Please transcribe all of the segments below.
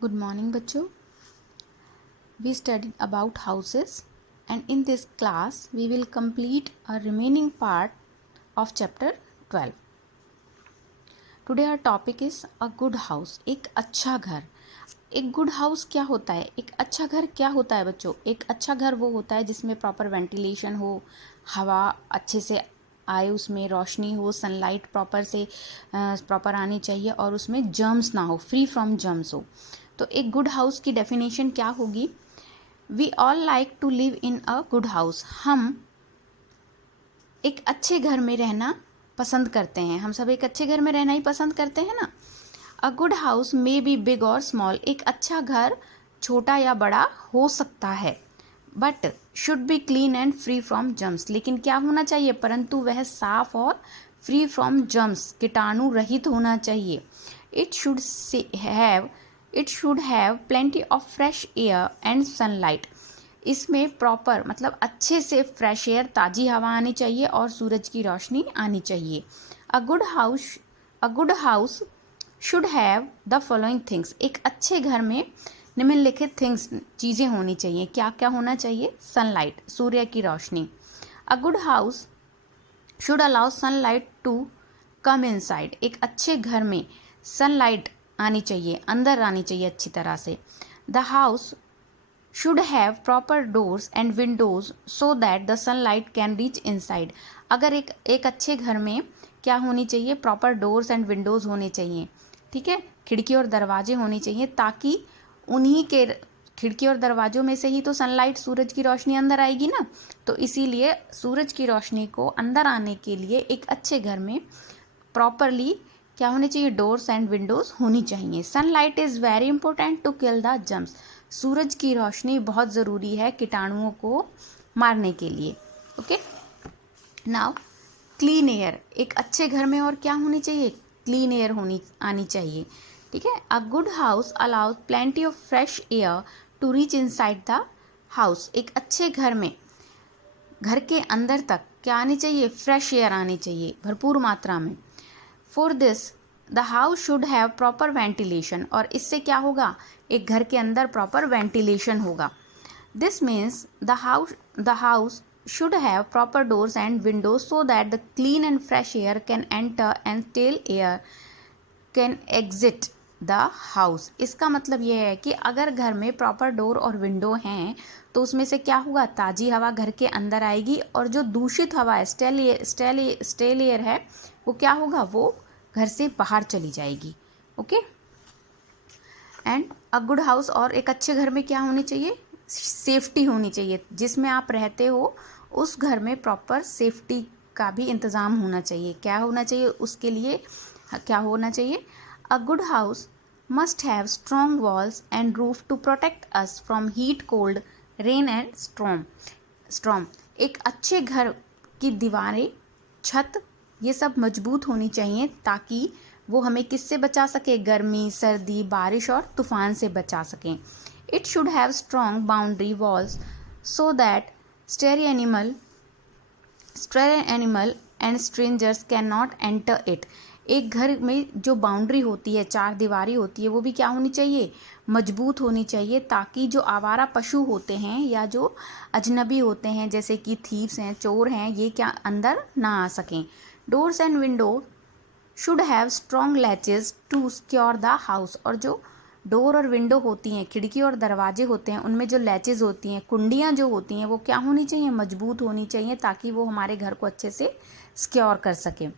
Good morning, बच्चों. We studied about houses, and in this class we will complete a remaining part of chapter 12. Today our topic is a good house. एक अच्छा घर. एक good house क्या होता है? एक अच्छा घर क्या होता है बच्चों? एक अच्छा घर वो होता है जिसमें प्रॉपर वेंटिलेशन हो, हवा अच्छे से आए, उसमें रोशनी हो, सनलाइट प्रॉपर आनी चाहिए और उसमें जर्म्स ना हो, फ्री फ्रॉम जर्म्स हो. तो एक गुड हाउस की डेफिनेशन क्या होगी? We all like to live in a good house. हम एक अच्छे घर में रहना पसंद करते हैं. हम सब एक अच्छे घर में रहना ही पसंद करते हैं ना. अ good house may be big और स्मॉल. एक अच्छा घर छोटा या बड़ा हो सकता है, but should be clean and free from germs. लेकिन क्या होना चाहिए? परंतु वह साफ और फ्री फ्रॉम जर्म्स, कीटाणु रहित होना चाहिए. It should have it should have plenty of fresh air and sunlight. इसमें प्रॉपर मतलब अच्छे से फ्रेश एयर, ताज़ी हवा आनी चाहिए और सूरज की रोशनी आनी चाहिए. A good house should have the following things. एक अच्छे घर में निम्नलिखित थिंग्स, चीज़ें होनी चाहिए. क्या क्या होना चाहिए? सनलाइट, सूर्य की रोशनी. A good house should allow sunlight to come inside. एक अच्छे घर में सनलाइट आनी चाहिए, अंदर आनी चाहिए अच्छी तरह से. The house should have proper doors and windows so that the sunlight can reach inside. अगर एक अच्छे घर में क्या होनी चाहिए? प्रॉपर डोर्स एंड विंडोज़ होने चाहिए. ठीक है, खिड़की और दरवाजे होने चाहिए ताकि उन्हीं के खिड़की और दरवाजों में से ही तो सनलाइट, सूरज की रोशनी अंदर आएगी ना. तो इसीलिए सूरज की रोशनी को अंदर आने के लिए एक अच्छे घर में प्रॉपरली क्या होने चाहिए? डोर्स एंड विंडोज़ होनी चाहिए. Sunlight is very important to kill the germs. सूरज की रोशनी बहुत ज़रूरी है कीटाणुओं को मारने के लिए. Okay, now clean air. एक अच्छे घर में और क्या होनी चाहिए? क्लीन एयर आनी चाहिए. ठीक है. A good house allows plenty of fresh air to reach inside the house. एक अच्छे घर में घर के अंदर तक क्या आनी चाहिए? फ्रेश एयर आनी चाहिए भरपूर मात्रा में. For this the house should have proper ventilation. और इससे क्या होगा? एक घर के अंदर प्रॉपर वेंटिलेशन होगा. This means the house should have proper doors and windows so that the clean and fresh air can enter and stale air can exit the house. इसका मतलब यह है कि अगर घर में प्रॉपर डोर और विंडो हैं तो उसमें से क्या होगा? ताज़ी हवा घर के अंदर आएगी और जो दूषित हवा है, स्टेल एयर है, वो क्या होगा? वो घर से बाहर चली जाएगी. Okay. And a good house, और एक अच्छे घर में क्या होनी चाहिए? सेफ्टी होनी चाहिए. जिसमें आप रहते हो उस घर में प्रॉपर सेफ्टी का भी इंतज़ाम होना चाहिए. क्या होना चाहिए? उसके लिए क्या होना चाहिए? A good house must have strong walls and roof to protect us from heat, cold, rain and storm. एक अच्छे घर की दीवारें, छत, ये सब मजबूत होनी चाहिए ताकि वो हमें किससे बचा सके? गर्मी, सर्दी, बारिश और तूफान से बचा सकें. It should have strong boundary walls so that स्टेरी animal and strangers can not enter it. एक घर में जो बाउंड्री होती है, चार दीवारी होती है, वो भी क्या होनी चाहिए? मजबूत होनी चाहिए ताकि जो आवारा पशु होते हैं या जो अजनबी होते हैं, जैसे कि थीव्स हैं, चोर हैं, ये क्या अंदर ना आ सकें. Doors and window should have strong latches to secure the house. और जो डोर और विंडो होती हैं, खिड़की और दरवाजे होते हैं, उनमें जो लैचेस होती हैं, कुंडियाँ जो होती हैं, वो क्या होनी चाहिए? मजबूत होनी चाहिए ताकि वो हमारे घर को अच्छे से सिक्योर कर सकें.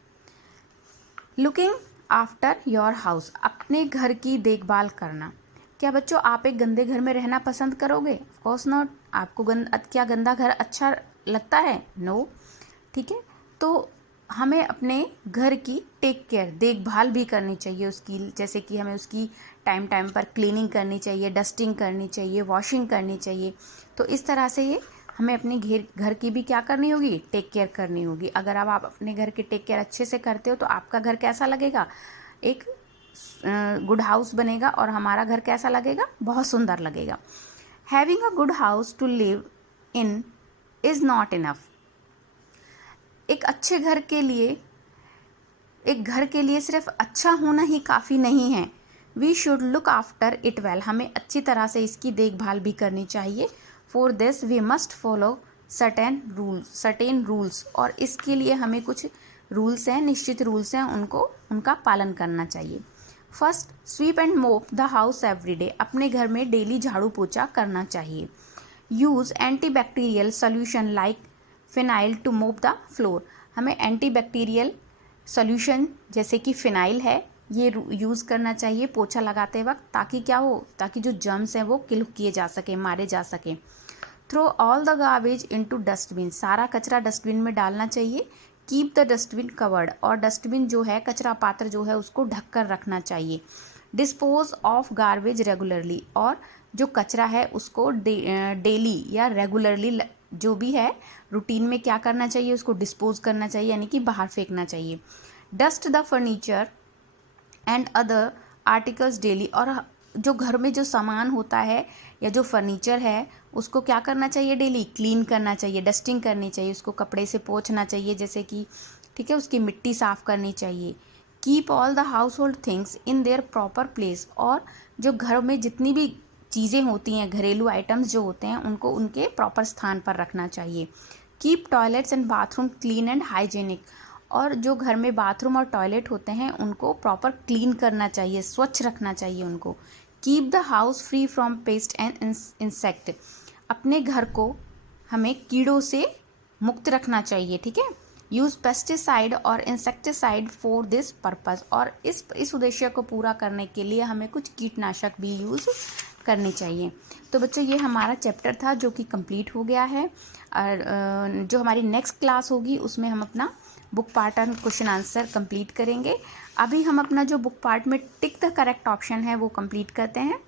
Looking after your house. अपने घर की देखभाल करना. क्या बच्चों आप एक गंदे घर में रहना पसंद करोगे? Of course not. आपको क्या गंदा घर अच्छा लगता है? नो. ठीक है. तो हमें अपने घर की टेक केयर, देखभाल भी करनी चाहिए उसकी. जैसे कि हमें उसकी टाइम टाइम पर क्लीनिंग करनी चाहिए, डस्टिंग करनी चाहिए, वॉशिंग करनी चाहिए. तो इस तरह से ये हमें अपने घर की भी क्या करनी होगी? टेक केयर करनी होगी. अगर आप अपने घर की टेक केयर अच्छे से करते हो तो आपका घर कैसा लगेगा? एक गुड हाउस बनेगा और हमारा घर कैसा लगेगा? बहुत सुंदर लगेगा. Having a good house to live in is not enough. एक अच्छे एक घर के लिए सिर्फ अच्छा होना ही काफ़ी नहीं है. We should look after it well, हमें अच्छी तरह से इसकी देखभाल भी करनी चाहिए। For this we must follow certain rules, और इसके लिए हमें कुछ रूल्स हैं, निश्चित रूल्स हैं, उनका पालन करना चाहिए। First, sweep and mop the house every day, अपने घर में डेली झाड़ू पोछा करना चाहिए। Use antibacterial solution like phenyl to mop the floor, हमें एंटीबैक्टीरियल सोल्यूशन जैसे कि फिनाइल है ये यूज़ करना चाहिए पोछा लगाते वक्त, ताकि क्या हो, ताकि जो जर्म्स हैं वो किल किए जा सके, मारे जा सकें। Throw all the garbage into dustbin, सारा कचरा डस्टबिन में डालना चाहिए। कीप द डस्टबिन कवर्ड, और डस्टबिन जो है, कचरा पात्र जो है उसको ढक कर रखना चाहिए। डिस्पोज ऑफ गार्बेज रेगुलरली, और जो कचरा है उसको डेली या रेगुलरली जो भी है रूटीन में क्या करना चाहिए, उसको डिस्पोज करना चाहिए, यानी कि बाहर फेंकना चाहिए। Dust the furniture and other articles daily, और जो घर में जो सामान होता है या जो फर्नीचर है उसको क्या करना चाहिए, डेली क्लीन करना चाहिए, डस्टिंग करनी चाहिए, उसको कपड़े से पोंछना चाहिए जैसे कि, ठीक है, उसकी मिट्टी साफ़ करनी चाहिए। Keep all the house hold things in their proper place, और जो घर में जितनी भी चीज़ें होती हैं, घरेलू आइटम्स जो होते हैं, उनको उनके प्रॉपर स्थान पर रखना चाहिए। Keep toilets and bathroom clean and hygienic, और जो घर में बाथरूम और टॉयलेट होते हैं उनको प्रॉपर क्लीन करना चाहिए, स्वच्छ रखना चाहिए उनको। Keep the house free from paste and insect, अपने घर को हमें कीड़ों से मुक्त रखना चाहिए, ठीक है। यूज़ पेस्टिसाइड और इंसेक्टिसाइड फॉर दिस पर्पज़, और इस उद्देश्य को पूरा करने के लिए हमें कुछ कीटनाशक भी यूज़ करनी चाहिए। तो बच्चों ये हमारा चैप्टर था जो कि कंप्लीट हो गया है, और जो हमारी नेक्स्ट क्लास होगी उसमें हम अपना book part and question answer complete करेंगे। अभी हम अपना जो बुक पार्ट में टिक द करेक्ट ऑप्शन है वो कंप्लीट करते हैं।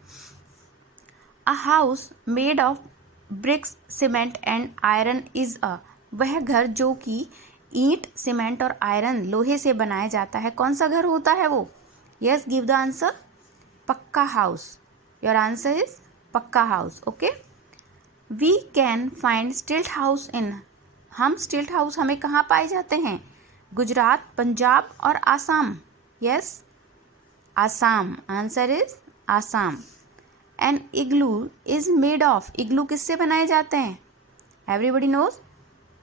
A house made of BRICS cement and iron is a, वह घर जो कि ईंट, सीमेंट और आयरन, लोहे से बनाया जाता है, कौन सा घर होता है वो? Yes, give the answer, pucca house. Your answer is pucca house, okay. We can find stilt house in, हम स्टिल्ट हाउस हमें कहाँ पाए जाते हैं? गुजरात, पंजाब और Assam. Yes, Assam, answer is Assam. An igloo is made of, igloo किससे बनाए जाते हैं? Everybody knows,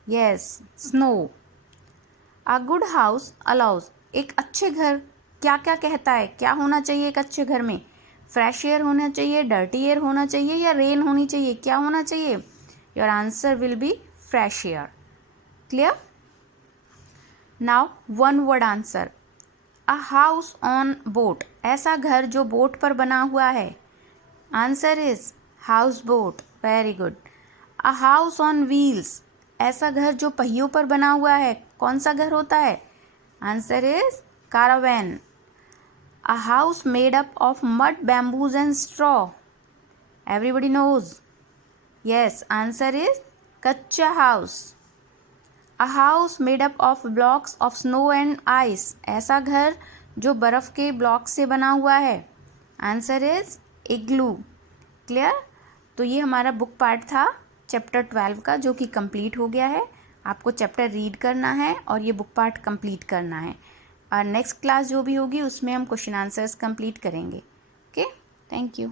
yes, snow. A good house allows, एक अच्छे घर क्या क्या कहता है, क्या होना चाहिए एक अच्छे घर में? फ्रेश एयर होना चाहिए, डर्टी एयर होना चाहिए, या रेन होनी चाहिए, क्या होना चाहिए? Your answer will be fresh air, clear. Now one word answer, a house on boat, ऐसा घर जो बोट पर बना हुआ है, answer is house boat, very good. A house on wheels, ऐसा घर जो पहियों पर बना हुआ है, कौन सा घर होता है? Answer is caravan. A house made up of mud, bamboos and straw. Everybody knows. Yes, answer is kacha house. A house made up of blocks of snow and ice. ऐसा घर जो बर्फ़ के ब्लॉक से बना हुआ है. Answer is igloo. क्लियर? तो ये हमारा बुक पार्ट था चैप्टर 12 का, जो कि कंप्लीट हो गया है. आपको चैप्टर रीड करना है और ये बुक पार्ट कंप्लीट करना है. और नेक्स्ट क्लास जो भी होगी उसमें हम क्वेश्चन आंसर्स कंप्लीट करेंगे. Okay, thank you.